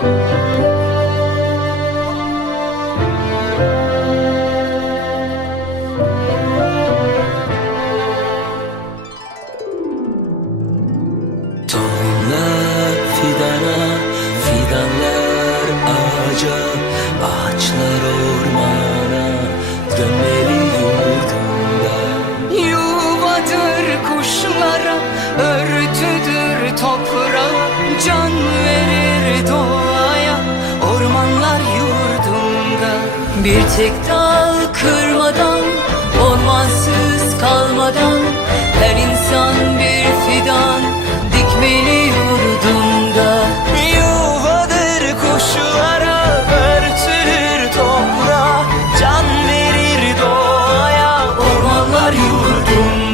Tohumlar fidana, fidanlar ağaca, ağaçlar ormana dönmeli yurdunda. Yuvadır kuşlara, örtüdür toprağa, can ve Bir tek dal kırmadan Ormansız kalmadan Her insan bir fidan Dikmeli yurdunda. Yuvadır kuşlara, örtülür toprağa Can verir doğaya, Ormanlar yurdunda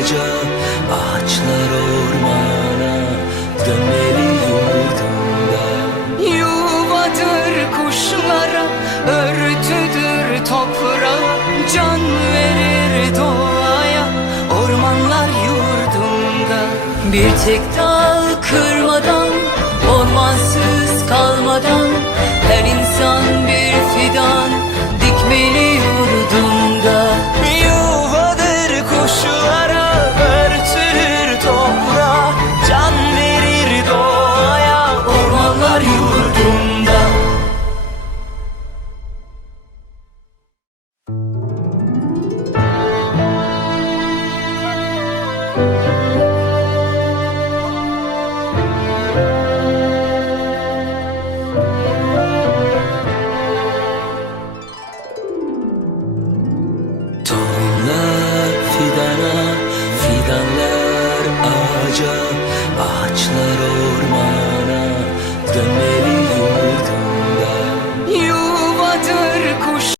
ağaca Ağaçlar ormana, dönmeli yurdunda Yuvadır kuşlara, örtüdür toprağa Can verir doğaya, ormanlar yurdunda Bir tek dal kırmadan, ormansız kalmadan fidana, fidanlar ağaca Ağaçlar